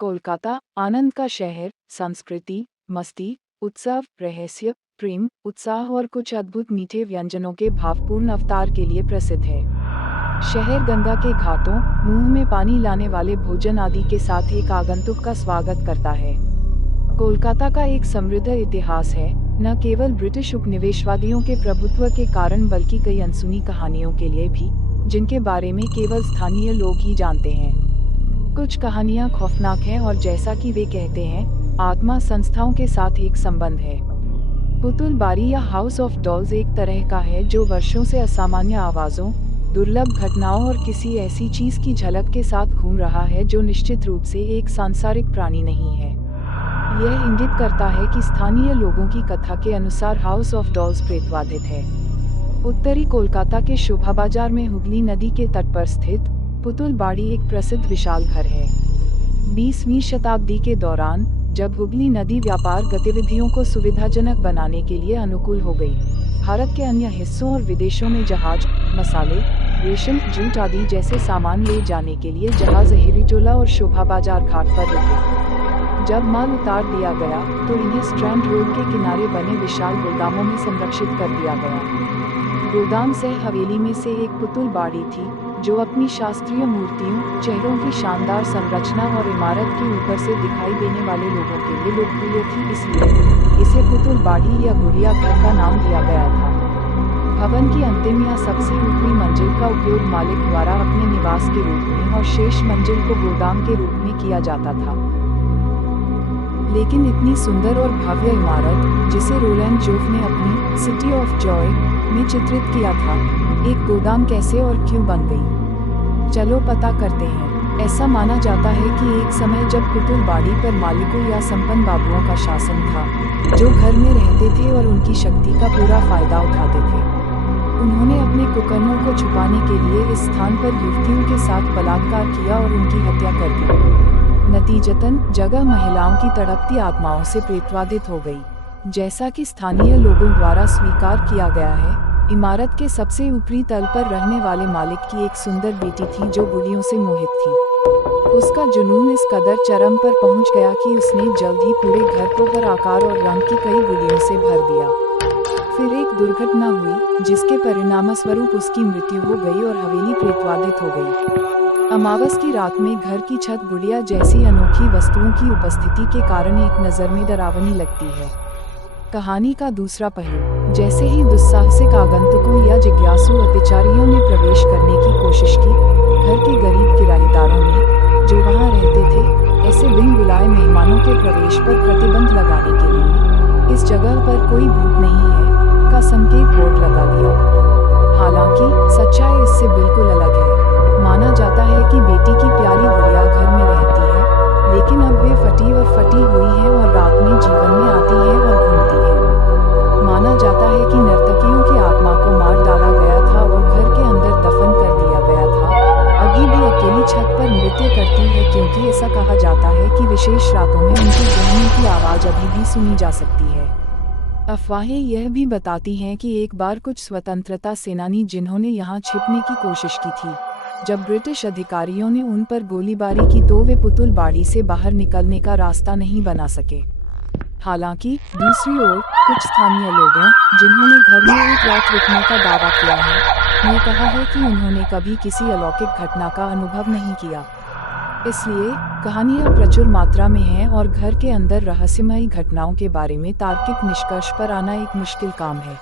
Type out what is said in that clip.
कोलकाता आनंद का शहर, संस्कृति, मस्ती, उत्सव, रहस्य, प्रेम, उत्साह और कुछ अद्भुत मीठे व्यंजनों के भावपूर्ण अवतार के लिए प्रसिद्ध है। शहर गंगा के घाटों, मुंह में पानी लाने वाले भोजन आदि के साथ एक आगंतुक का स्वागत करता है। कोलकाता का एक समृद्ध इतिहास है, न केवल ब्रिटिश उपनिवेशवादियों के प्रभुत्व के कारण बल्कि कई अनसुनी कहानियों के लिए भी, जिनके बारे में केवल स्थानीय लोग ही जानते हैं। कुछ कहानियां खौफनाक हैं और जैसा कि वे कहते हैं, आत्मा संस्थाओं के साथ एक संबंध है। पुतुल बारी या हाउस ऑफ डॉल्स एक तरह का है जो वर्षों से असामान्य आवाज़ों, दुर्लभ घटनाओं और किसी ऐसी चीज़ की झलक के साथ घूम रहा है जो निश्चित रूप से एक सांसारिक प्राणी नहीं है। यह इंगित करता है कि स्थानीय लोगों की कथा के अनुसार हाउस ऑफ डॉल्स प्रेतवाधित है। उत्तरी कोलकाता के शोभा बाजार में हुगली नदी के तट पर स्थित पुतुल बाड़ी एक प्रसिद्ध विशाल घर है। 20वीं शताब्दी के दौरान, जब हुगली नदी व्यापार गतिविधियों को सुविधाजनक बनाने के लिए अनुकूल हो गई, भारत के अन्य हिस्सों और विदेशों में जहाज, मसाले, रेशम, जूट आदि जैसे सामान ले जाने के लिए जहाज हिरिटोला और शोभा बाजार घाट पर रुके। जब माल उतार दिया गया, तो इन्हें स्ट्रैंड रोड के किनारे बने विशाल गोदामों में संरक्षित कर दिया गया। गोदाम से हवेली में से एक पुतुल बाड़ी थी, जो अपनी शास्त्रीय मूर्तियों, चेहरों की शानदार संरचना और इमारत के ऊपर से दिखाई देने वाले लोगों के लिए लोकप्रिय थी, इसलिए इसे पुतुल बाड़ी या गुड़िया घर का नाम दिया गया था। भवन की अंतिम या सबसे ऊपरी मंजिल का उपयोग मालिक द्वारा अपने निवास के रूप में और शेष मंजिल को गोदाम के रूप में किया जाता था। लेकिन इतनी सुंदर और भव्य इमारत, जिसे रोलैंड जोफ ने अपनी सिटी ऑफ जॉय में चित्रित किया था, एक गोदाम कैसे और क्यों बन गई? चलो पता करते हैं। ऐसा माना जाता है कि एक समय जब पुतुल बाड़ी पर मालिकों या संपन्न बाबुओं का शासन था, जो घर में रहते थे और उनकी शक्ति का पूरा फायदा उठाते थे। उन्होंने अपने कुकर्मों को छुपाने के लिए इस स्थान पर युवतियों के साथ बलात्कार किया और उनकी हत्या कर दी। नतीजतन जगह महिलाओं की तड़पती आत्माओं से प्रेतवाधित हो गई। जैसा कि स्थानीय लोगों द्वारा स्वीकार किया गया है, इमारत के सबसे ऊपरी तल पर रहने वाले मालिक की एक सुंदर बेटी थी जो गुड़ियों से मोहित थी। उसका जुनून इस कदर चरम पर पहुंच गया कि उसने जल्द ही पूरे घर को हर आकार और रंग की कई गुड़ियों से भर दिया। फिर एक दुर्घटना हुई, जिसके परिणामस्वरूप उसकी मृत्यु हो गई और हवेली प्रेतवाधित हो गई। अमावस की रात में घर की छत गुड़िया जैसी अनोखी वस्तुओं की उपस्थिति के कारण एक नज़र में डरावनी लगती है। कहानी का दूसरा पहलू, जैसे ही दुस्साहसिक आगंतुकों या जिज्ञासु अतिचारियों ने प्रवेश करने की कोशिश की, घर के गरीब किराएदारों ने, जो वहां रहते थे, ऐसे बिन बुलाए मेहमानों के प्रवेश पर प्रतिबंध लगाने के लिए इस जगह पर कोई भूत नहीं है का संकेत बोर्ड लगा दिया। हालांकि सच्चाई इससे बिल्कुल अलग है। माना जाता है कि बेटी की प्यारी गुड़िया घर में रहती है, लेकिन अब वे फटी और फटी हुई है और रात में जीवन में आती है और घूमती है। माना जाता है कि नर्तकियों की आत्मा को मार डाला गया था और घर के अंदर दफन कर दिया गया था। अभी भी अकेली छत पर नृत्य करती है, क्योंकि ऐसा कहा जाता है कि विशेष रातों में उनके घूमने की आवाज़ अभी भी सुनी जा सकती है। अफवाहें यह भी बताती हैं कि एक बार कुछ स्वतंत्रता सेनानी जिन्होंने यहाँ छिपने की कोशिश की थी, जब ब्रिटिश अधिकारियों ने उन पर गोलीबारी की तो वे पुतुल बाड़ी से बाहर निकलने का रास्ता नहीं बना सके। हालांकि दूसरी ओर कुछ स्थानीय लोगों, जिन्होंने घर में एक रात रुकने का दावा किया है, ने कहा है कि उन्होंने कभी किसी अलौकिक घटना का अनुभव नहीं किया। इसलिए कहानियाँ प्रचुर मात्रा में हैं और घर के अंदर रहस्यमयी घटनाओं के बारे में तार्किक निष्कर्ष पर आना एक मुश्किल काम है।